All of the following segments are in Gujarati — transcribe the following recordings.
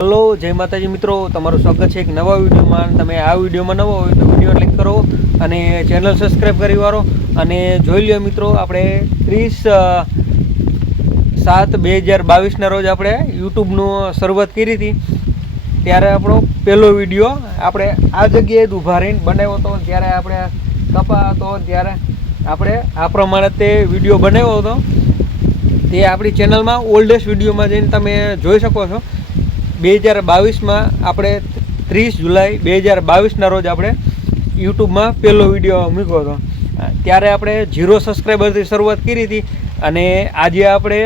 હેલો, જય માતાજી મિત્રો. તમારું સ્વાગત છે એક નવા વિડીયોમાં. તમે આ વિડીયોમાં નવો હોય તો વીડિયો ક્લિક કરો અને ચેનલ સબસ્ક્રાઈબ કરી વાળો. અને જોઈ લ્યો મિત્રો, આપણે ત્રીસ સાત બે હજાર બાવીસના રોજ આપણે યુટ્યુબનું શરૂઆત કરી હતી. ત્યારે આપણો પહેલો વીડિયો આપણે આ જગ્યાએ જ ઊભા રહીને બનાવ્યો હતો. ત્યારે આપણે કપા હતો. ત્યારે આપણે આ પ્રમાણે તે વીડિયો બનાવ્યો હતો. તે આપણી ચેનલમાં ઓલ્ડેસ્ટ વિડીયોમાં જઈને તમે જોઈ શકો છો. બે હજાર બાવીસમાં આપણે ત્રીસ જુલાઈ બે હજાર બાવીસના રોજ આપણે યુટ્યુબમાં પહેલો વીડિયો મૂક્યો હતો. ત્યારે આપણે ઝીરો સબસ્ક્રાઈબરથી શરૂઆત કરી હતી અને આજે આપણે,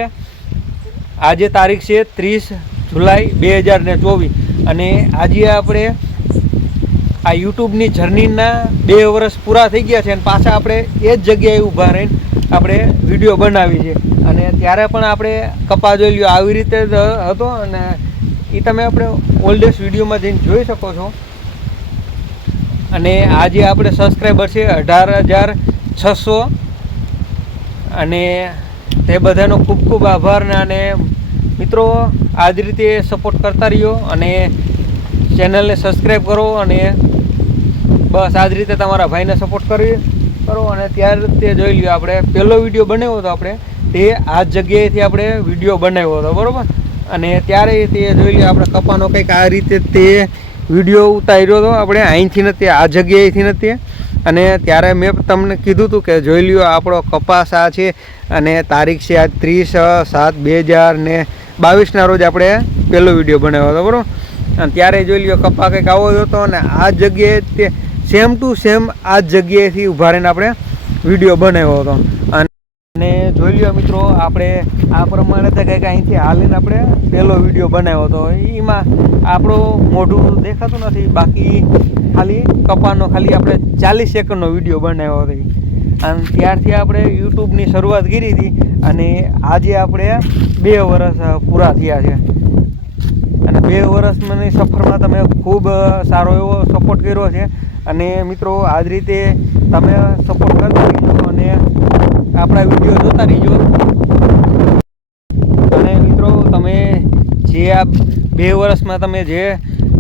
આજે તારીખ છે ત્રીસ જુલાઈ બે હજાર ને ચોવીસ. અને આજે આપણે આ યુટ્યુબની જર્નીના બે વર્ષ પૂરા થઈ ગયા છે અને પાછા આપણે એ જ જગ્યાએ ઊભા રહીને આપણે વીડિયો બનાવી છે અને ત્યારે પણ આપણે કપા જોઈ લ્યો આવી રીતે જ હતો અને એ તમે આપણે ઓલ્ડેસ્ટ વિડીયોમાં જઈને જોઈ શકો છો. અને આજે આપણે સબસ્ક્રાઈબર છે, અઢાર હજાર છસો. અને તે બધાનો ખૂબ ખૂબ આભાર અને મિત્રો, આ જ રીતે સપોર્ટ કરતા રહ્યો અને ચેનલને સબસ્ક્રાઈબ કરો અને બસ આ જ રીતે તમારા ભાઈને સપોર્ટ કરી કરો અને ત્યારે તે જોઈ લ્યો, આપણે પહેલો વીડિયો બનાવ્યો હતો આપણે, તે આ જગ્યાએથી આપણે વીડિયો બનાવ્યો હતો, બરાબર? અને ત્યારે તે જોઈ લ્યો, આપણે કપાનો કંઈક આ રીતે તે વીડિયો ઉતાર્યો હતો. આપણે અહીંથી નથી આ જગ્યાએથી નથી અને ત્યારે મેં તમને કીધું હતું કે જોઈ લ્યો, આપણો કપાસ આ છે અને તારીખ છે આજ ત્રીસ સાત બે હજાર ને બાવીસના રોજ આપણે પહેલો વીડિયો બનાવ્યો હતો, બરાબર? અને ત્યારે જોઈ લ્યો, કપા કંઈક આવો હતો અને આ જગ્યાએ તે સેમ ટુ સેમ આ જગ્યાએથી ઊભા રહીને આપણે વીડિયો બનાવ્યો હતો. અને જોઈ લ્યો મિત્રો, આપણે આ પ્રમાણે તો કંઈક અહીંથી હાલીને આપણે પહેલો વીડિયો બનાવ્યો હતો એમાં આપણું મોઢું દેખાતું નથી, બાકી ખાલી કપાનો ખાલી આપણે ચાલીસ સેકન્ડનો વીડિયો બનાવ્યો હતો અને ત્યારથી આપણે યુટ્યુબની શરૂઆત કરી હતી અને આજે આપણે બે વર્ષ પૂરા થયા છે. અને બે વર્ષની સફરમાં તમે ખૂબ સારો એવો સપોર્ટ કર્યો છે. અને મિત્રો આ જ રીતે તમે સપોર્ટ કરતા અને આપણા વીડિયો જોતા રહીજો. અને મિત્રો, તમે જે આ બે વર્ષમાં તમે જે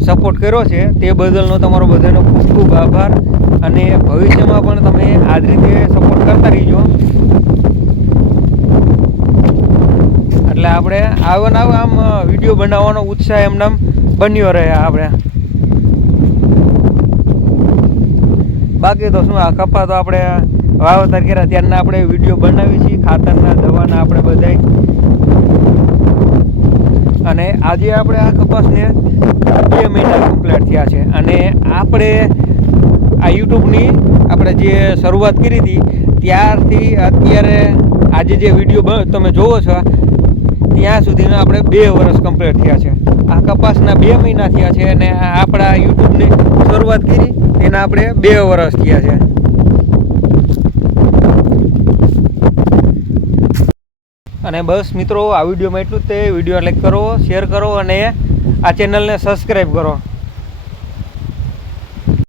સપોર્ટ કર્યો છે, તે બદલનો તમારો બધાનો ખૂબ ખૂબ આભાર. અને ભવિષ્યમાં પણ તમે આ રીતે સપોર્ટ કરતા રહીજો. એટલે આપણે આવો ને આવો આમ વીડિયો બનાવવાનો ઉત્સાહ એમને બન્યો રહે આપણે. બાકી તો શું, આ કપા તો આપણે વાવતર કર્યા ત્યારના આપણે વીડિયો બનાવી છીએ, ખાતરના દવાના આપણે બધાય. અને આજે આપણે આ કપાસને બે મહિના કમ્પ્લીટ થયા છે. અને આપણે આ યુટ્યુબની આપણે જે શરૂઆત કરી હતી, ત્યારથી અત્યારે આજે જે વીડિયો તમે જોવો છો, ત્યાં સુધીના આપણે બે વર્ષ કમ્પ્લીટ થયા છે. આ કપાસના બે મહિના થયા છે અને આપણા યુટ્યુબની શરૂઆત કરી, તેના આપણે બે વર્ષ થયા છે. અને બસ મિત્રો, આ વિડીયોમાં એટલું જ તે. વીડિયો લાઈક કરો શેર કરો અને આ ચેનલને સબસ્ક્રાઈબ કરો.